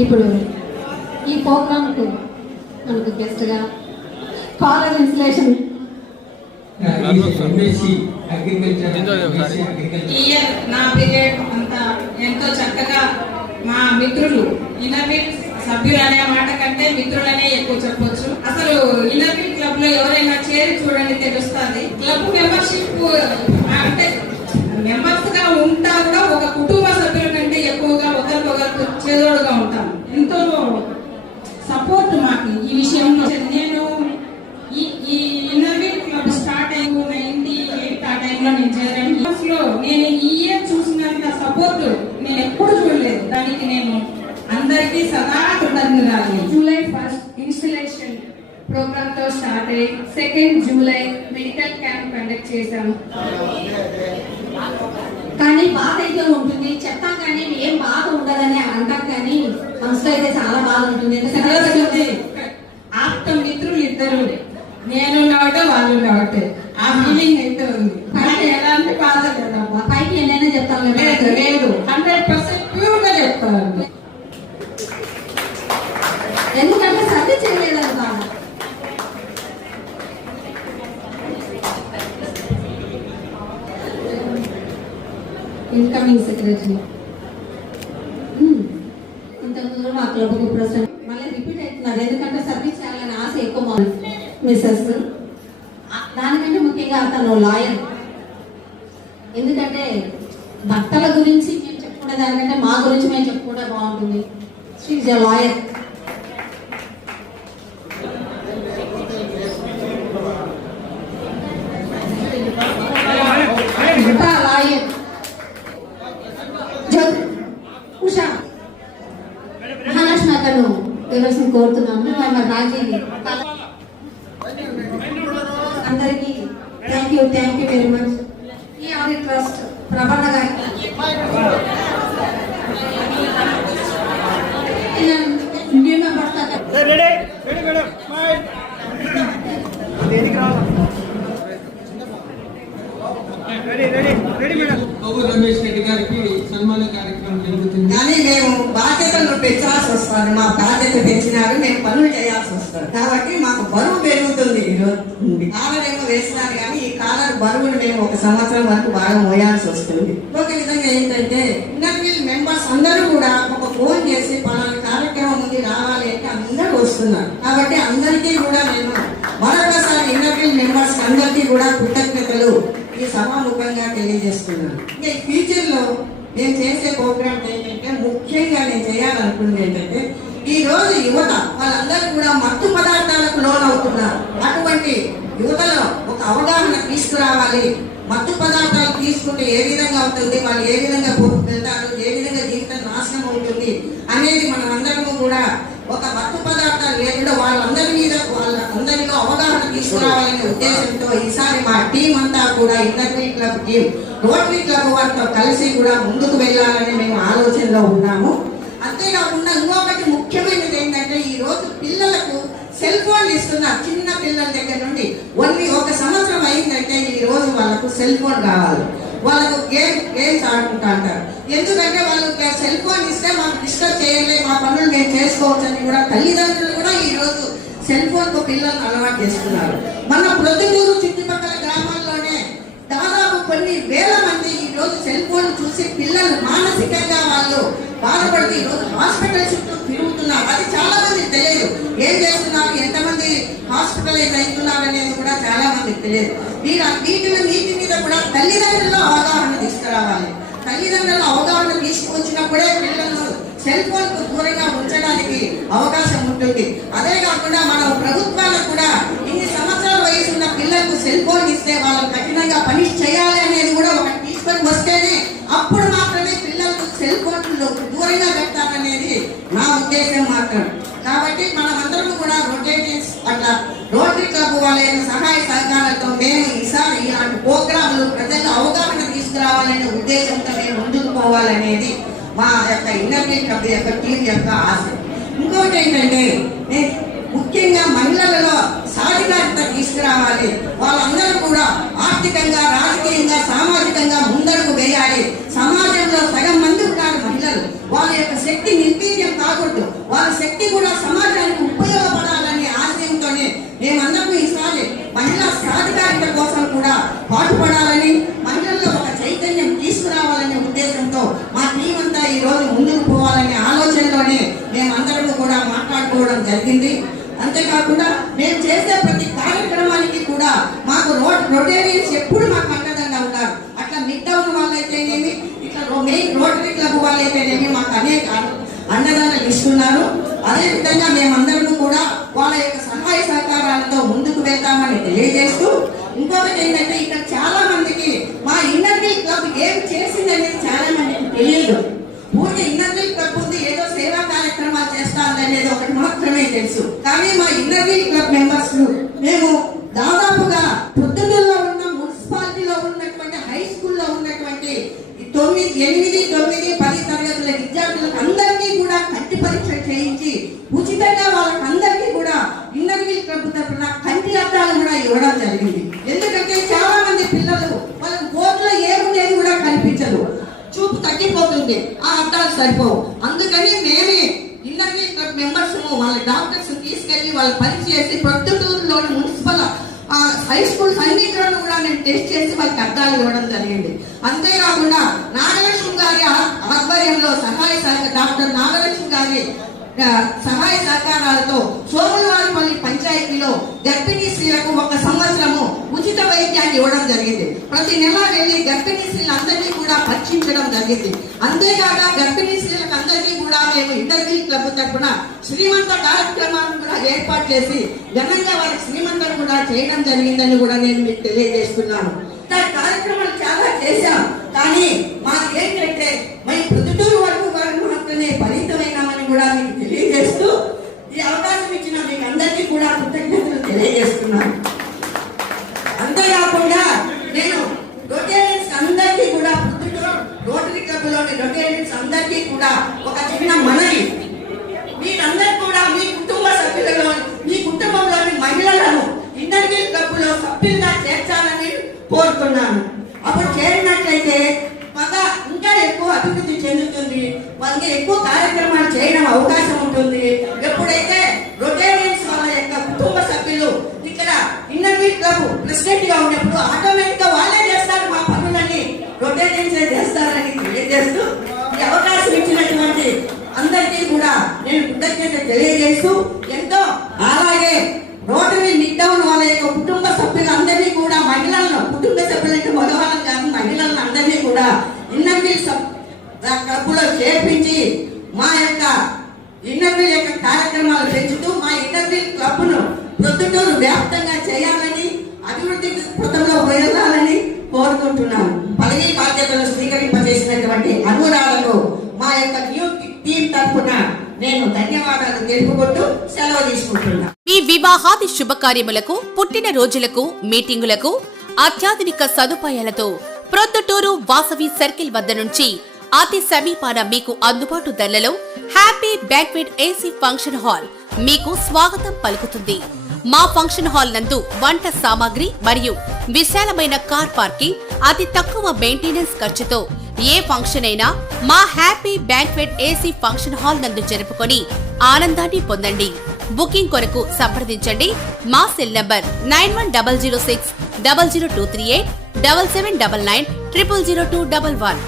ఇప్పుడు ఈ ప్రోగ్రామ్కు మనకు గెస్ట్గా కాలర్ ఇన్స్టలేషన్ నా పీరియడ్ అంతా ఎంతో చక్కగా మా మిత్రులు ఇన్నర్వీల్ సభ్యులు అనే మాట కంటే మిత్రులనే ఎక్కువ చెప్పొచ్చు. అసలు ఇన్నర్వీల్ క్లబ్ లో ఎవరైనా చేరి చూడండి తెలుస్తుంది. క్లబ్ మెంబర్షిప్ అంటే మెంబర్స్ గా ఉంటా కూడా ఒక కుటుంబ సభ్యుల కంటే ఎక్కువగా ఒకరికొకరు చేదోడుగా ఉంటాం. ఎంతో సపోర్ట్ మాకు ఈ విషయంలో. నేను ఈ ఇన్నర్వీల్ క్లబ్ స్టార్ట్ అయ్యి 98 ఆ టైంలో నేను చేరాను. నేను ఈ ఇయర్ చూసినంత సపోర్ట్ నేను ఎప్పుడు చూడలేదు. దానికి నేను అందరికీ సదా కృతజ్ఞతలు. జూలై 1 ఇన్స్టలేషన్ ప్రోగ్రామ్ తో స్టార్ట్ అయ్యి 2 జూలై మెడికల్ క్యాంప్ కండక్ట్ చేశాం. కానీ బాధ అయితే ఉంటుంది, చెప్తాం కానీ ఏం బాధ ఉండదని అంటాం, కానీ మనసులో అయితే చాలా బాధ ఉంటుంది. ఎందుకంటే ఆప్త మిత్రులు ఇద్దరు, నేను ఉన్నవాటే వాళ్ళు ఉన్నవాటే, ఆ ఫీలింగ్ అయితే ఉంది. కానీ ఎలాంటి బాధ లేదమ్మా. పైకి ఏదైనా చెప్తాను లేదు 100% ప్యూర్ గా చెప్తాను. ఎందుకంటే సర్వీస్ చేయలేదు బాధ. ఇన్కమింగ్ సెక్రటరీ ఇంతకుముందు మా క్లబ్కి ప్రెసిడెంట్ మళ్ళీ రిపీట్ అవుతున్నారు. ఎందుకంటే సర్వీస్ చేయాలని ఆశ ఎక్కువ మిస్సెస్. దానికంటే ముఖ్యంగా అతను లాయర్. ఎందుకంటే భర్తల గురించి మేము చెప్పుకునే దానికంటే మా గురించి మేము చెప్పుకుంటే బాగుంటుంది. She is a lawyer. Lawyer Usha Mahalakshmi అతను ఎవరిని కోరుతున్నాము. రాజీని అందరికీ థ్యాంక్ యూ వెరీ మచ్. ఈ ఆడిట్ ట్రస్ట్ ప్రబంధ గారికి న్యూ మెంబర్స్ రమేష్ రెడ్డి గారికి సన్మాన కార్యక్రమం జరుగుతుంది. కానీ మేము బాధ్యతలు పెంచాల్సి వస్తుంది. మా బాధ్యత పెంచినారు, మేము పనులు చేయాల్సి వస్తుంది. కాబట్టి మాకు బరువు పెరుగుతుంది. కాలర్ ఏమో వేసినారు కానీ ఈ కాలర్ బరువును మేము 1 సంవత్సరం వరకు బాగా మోయాల్సి వస్తుంది. ఒక విధంగా ఏంటంటే ఇన్నర్వీల్ మెంబర్స్ అందరూ కూడా ఒక ఫోన్ చేసి పలానా కార్యక్రమం ఉంది రావాలి అంటే అందరూ వస్తున్నారు. కాబట్టి అందరికీ కూడా నేను మరొకసారి ఇన్నర్వీల్ మెంబర్స్ అందరికీ కూడా కృతజ్ఞతలు ఈ సభాముఖంగా తెలియజేస్తున్నాను. ఇంకా ఫ్యూచర్ లో నేను చేసే ప్రోగ్రామ్ ఏంటంటే ముఖ్యంగా నేను చేయాలనుకుంది ఏంటంటే ఈ రోజు యువత వాళ్ళందరూ కూడా మత్తు పదార్థాలకు లోనవుతున్నారు. అటువంటి యువతలో ఒక అవగాహన తీసుకురావాలి. మత్తు పదార్థాలు తీసుకుంటే ఏ విధంగా ఉంటుంది, వాళ్ళు ఏ విధంగా వెళ్తారు, ఏ విధంగా జీవితం నాశనం అవుతుంది అనేది మనం అందరము కూడా ఒక మత్తు పదార్థాలు లేకుండా వాళ్ళందరిలో అవగాహన తీసుకురావాలనే ఉద్దేశంతో ఈసారి మా టీం అంతా కూడా Inner Wheel club team rotary club వారితో కలిసి కూడా ముందుకు వెళ్ళాలని మేము ఆలోచనలో ఉన్నాము. అంతేకాకుండా ఇంకొకటి ముఖ్యమైనది ఏంటంటే ఈ రోజు పిల్లలకు సెల్ ఫోన్లు ఇస్తున్నారు. చిన్న పిల్లల దగ్గర నుండి 1 సంవత్సరం అయిందంటే ఈ రోజు వాళ్ళకు సెల్ ఫోన్ కావాలి. వాళ్ళకు గేమ్స్ ఆడుకుంటా అంటారు. ఎందుకంటే వాళ్ళు సెల్ ఫోన్ ఇస్తే మాకు డిస్టర్బ్ చేయలే, మా పనులు మేము చేసుకోవచ్చు అని కూడా తల్లిదండ్రులు కూడా ఈ రోజు సెల్ ఫోన్ కు పిల్లలను అలవాటు చేస్తున్నారు. మన ప్రొద్దుటూరు చుట్టుపక్కల గ్రామాల్లోనే దాదాపు కొన్ని వేల మంది ఈ రోజు సెల్ ఫోన్ చూసి పిల్లలు మానసికంగా వాళ్ళు బాధపడుతూ ఈ రోజు హాస్పిటల్ చుట్టూ తిరుగుతున్నారు. అది చాలా మందికి తెలియదు. ఏం చేస్తున్నారు, ఎంతమంది హాస్పిటలైజ్ అవుతున్నారు అనేది కూడా చాలా మందికి తెలియదు. వీటి మీద కూడా తల్లిదండ్రుల అవగాహన తీసుకురావాలి. తల్లిదండ్రుల అవగాహన తీసుకొచ్చినప్పుడే పిల్లలను సెల్ ఫోన్ కు దూరంగా ఉంచడానికి అవకాశం ఉంటుంది. అదే కాకుండా మనం ప్రభుత్వాలకు కూడా ఇన్ని సంవత్సరాల వయసు ఉన్న పిల్లలకు సెల్ ఫోన్ ఇస్తే వాళ్ళని కఠినంగా పనిష్ చేయాలి అనేది కూడా ఒకటి తీసుకొని వస్తేనే అప్పుడు మాత్రమే పిల్లలకు సెల్ ఫోన్ దూరంగా పెట్టాలనేది నా ఉద్దేశం మాత్రం. కాబట్టి మనమందరం కూడా రోటరీ క్లబ్ వాళ్ళ సహాయ సహకారాలతో మేము ఈసారి ఇలాంటి ప్రోగ్రాంలు ప్రజలకు అవగాహన తీసుకురావాలనే ఉద్దేశంతో మేము ముందుకు పోవాలనేది మా యొక్క ఇన్నర్వీల్ క్లబ్ యొక్క టీం యొక్క ఆశ. ఇంకోటి ఏంటంటే ముఖ్యంగా మహిళలలో సాధికారత తీసుకురావాలి. వాళ్ళందరూ కూడా ఆర్థికంగా, రాజకీయంగా, సామాజికంగా ముందడుగు వేయాలి. సమాజంలో సగం మంది ఉన్నారు మహిళలు. వాళ్ళ యొక్క శక్తి నిర్వీర్యం కాకూడదు. వ్యక్తి కూడా సమాజానికి ఉపయోగపడాలనే ఆశయంతోనే మేమందరం ఈసారి మహిళా సాధికారిత కోసం కూడా పాటుపడాలని, మహిళల్లో ఒక చైతన్యం తీసుకురావాలనే ఉద్దేశంతో మా టీం అంతా ఈ రోజు ముందుకు పోవాలనే ఆలోచనలోనే మేమందరం కూడా మాట్లాడుకోవడం జరిగింది. అంతేకాకుండా మేము చేసే ప్రతి కార్యక్రమానికి కూడా మాకు రొటేరియన్స్ ఎప్పుడు మాకు అండదంగా ఉన్నారు. అట్లా మిడ్ టౌన్ వాళ్ళైతేనేమి, ఇట్లా మెయిన్ రోటరీ క్లబ్ వాళ్ళైతేనేమి మాకు అనేక అండదానాలు ఇస్తున్నారు. అదేవిధంగా మేమందరం కూడా వాళ్ళ యొక్క సహాయ సహకారాలతో ముందుకు వెళ్తామని తెలియజేస్తూ, ఇంకొకటి ఏంటంటే ఇక్కడ చాలా మందికి మా ఇన్నర్వీల్ క్లబ్ ఏం చేసిందనేది చాలా మందికి తెలియదు. ఊరికే ఇన్నర్వీల్ క్లబ్ ఉంది, ఏదో సేవా కార్యక్రమాలు చేస్తామనేది ఒకటి మాత్రమే తెలుసు. కానీ మా ఇన్నర్వీల్ క్లబ్ మెంబర్స్ మేము దాదాపుగా పొద్దుటూరులో ఉన్న మున్సిపాలిటీలో ఉన్నటువంటి హై స్కూల్లో ఉన్నటువంటి 9, 8, 9, 10 తరగతుల విద్యార్థులకు అందరికీ కూడా కంటి పరీక్ష చేయించి ఉచితంగా వాళ్ళకందరికీ కూడా ఇన్నర్వీల్ క్లబ్ తరఫున కంటి అద్దాలు కూడా ఇవ్వడం జరిగింది. ఎందుకంటే చాలా మంది పిల్లలు వాళ్ళకి బోర్డులో ఏముండేది కూడా కనిపించదు, చూపు తగ్గిపోతుంది, ఆ అద్దాలు సరిపోవు. అందుకని మేమే ఇన్నర్వీల్ క్లబ్ మెంబర్స్ వాళ్ళ డాక్టర్స్ తీసుకెళ్లి వాళ్ళు పరీక్ష చేసి ప్రొద్దుటూరులోని మున్సిపల్ హై స్కూల్స్ అన్నింటిలోనూ కూడా మేము టెస్ట్ చేసి వాళ్ళకి అద్దాలు ఇవ్వడం జరిగింది. అంతేకాకుండా నాగలక్ష్మి గారి ఆధ్వర్యంలో డాక్టర్ నాగలక్ష్మి గారి సహాయ సహకారాలతో సోములవారిపల్లి పంచాయతీలో గర్భిణీ స్త్రీలకు 1 సంవత్సరము ఉచిత వైద్యాన్ని ఇవ్వడం జరిగింది. ప్రతి నెల వెళ్ళి గర్భిణీ స్త్రీలందరినీ కూడా పరీక్షించడం జరిగింది. అంతేకాక గర్భిణీ స్త్రీలకు అందరికీ కూడా మేము ఇంటర్వ్యూ క్లబ్ తరఫున శ్రీమంత కార్యక్రమాలను కూడా ఏర్పాటు చేసి ఘనంగా వారికి శ్రీమంతం కూడా చేయడం జరిగిందని కూడా నేను మీకు తెలియజేస్తున్నాను. కార్యక్రమాలు చాలా చేశాం, కానీ మాకేంటంటే మేము ప్రొద్దుటూరు వరకు మాత్రమే పరిమితమైనామని కూడా మీకు తెలియజేస్తూ ఈ అవకాశం ఇచ్చిన మీకు అందరికీ కూడా కృతజ్ఞతలు తెలియజేస్తున్నాను. అంతేకాకుండా నేను రొటేరియన్స్ అందరికీ కూడా ప్రొద్దుటూరు రోటరీ క్లబ్ లోని రొటేరియన్స్ అందరికీ కూడా ఒక చిన్న మనవి, మీరందరూ కూడా మీ కుటుంబ సభ్యులలో మీ కుటుంబంలోని మహిళలను ఇంటర్వ్యూ క్లబ్ లో సభ్యులుగా చేర్చాలని కోరుతున్నాను. అప్పుడు చేరినట్లయితే మాకు ఇంకా ఎక్కువ అభివృద్ధి చెందుతుంది, మనకి ఎక్కువ కార్యక్రమాలు చేయడం అవకాశం ఉంటుంది. ఎప్పుడైతే రొటేరియన్స్ వాళ్ళ యొక్క కుటుంబ సభ్యులు ఇక్కడ ఇంటర్వ్యూ క్లబ్ ప్రెసిడెంట్ గా ఉన్నప్పుడు ఆటోమేటిక్ గా వాళ్ళే చేస్తారు, మా పనులన్నీ రొటేరియన్స్ చేస్తారని తెలియజేస్తూ ఈ అవకాశం ఇచ్చినటువంటి అందరికీ కూడా నేను కృతజ్ఞత తెలియజేస్తూ, ఎంతో అలాగే రోటరీ మిడ్ టౌన్ వాళ్ళ యొక్క కుటుంబ సభ్యులందరినీ కూడా మహిళలను, కుటుంబ సభ్యులంటే మగవాళ్ళని కాదు, మహిళలను అందరినీ కూడా ఇన్నర్వీల్ క్లబ్లో చేర్పించి మా యొక్క ఇన్నర్వీల్ యొక్క కార్యక్రమాలు పెంచుతూ మా ఇన్నర్వీల్ క్లబ్ను ప్రొద్దుటూరు వ్యాప్తంగా చేయాలని, అభివృద్ధి పథంలో వెళ్ళాలని కోరుకుంటున్నాను. పదవీ బాధ్యతలు స్వీకరింపజేసినటువంటి అనురాధకు మా యొక్క న్యూ టీం తరఫున నేను ధన్యవాదాలు తెలుపుకుంటూ సెలవు తీసుకుంటున్నాను. మీ వివాహాది శుభకార్యములకు, పుట్టిన రోజులకు, మీటింగులకు అత్యాధునిక సదుపాయాలతో ప్రొద్దుటూరు వాసవి సర్కిల్ వద్ద నుంచి అతి సమీపాన మీకు అందుబాటు ధరలలో happy banquet AC function hall మీకు స్వాగతం పలుకుతుంది. మా ఫంక్షన్ హాల్ నందు వంట సామాగ్రి మరియు విశాలమైన కార్ పార్కింగ్, అతి తక్కువ మెయింటెనెన్స్ ఖర్చుతో ఏ ఫంక్షన్ అయినా మా happy banquet AC function hall నందు జరుపుకొని ఆనందాన్ని పొందండి. బుకింగ్ కొరకు సంప్రదించండి. మా సెల్ నంబర్ 9100600238 7799 000211.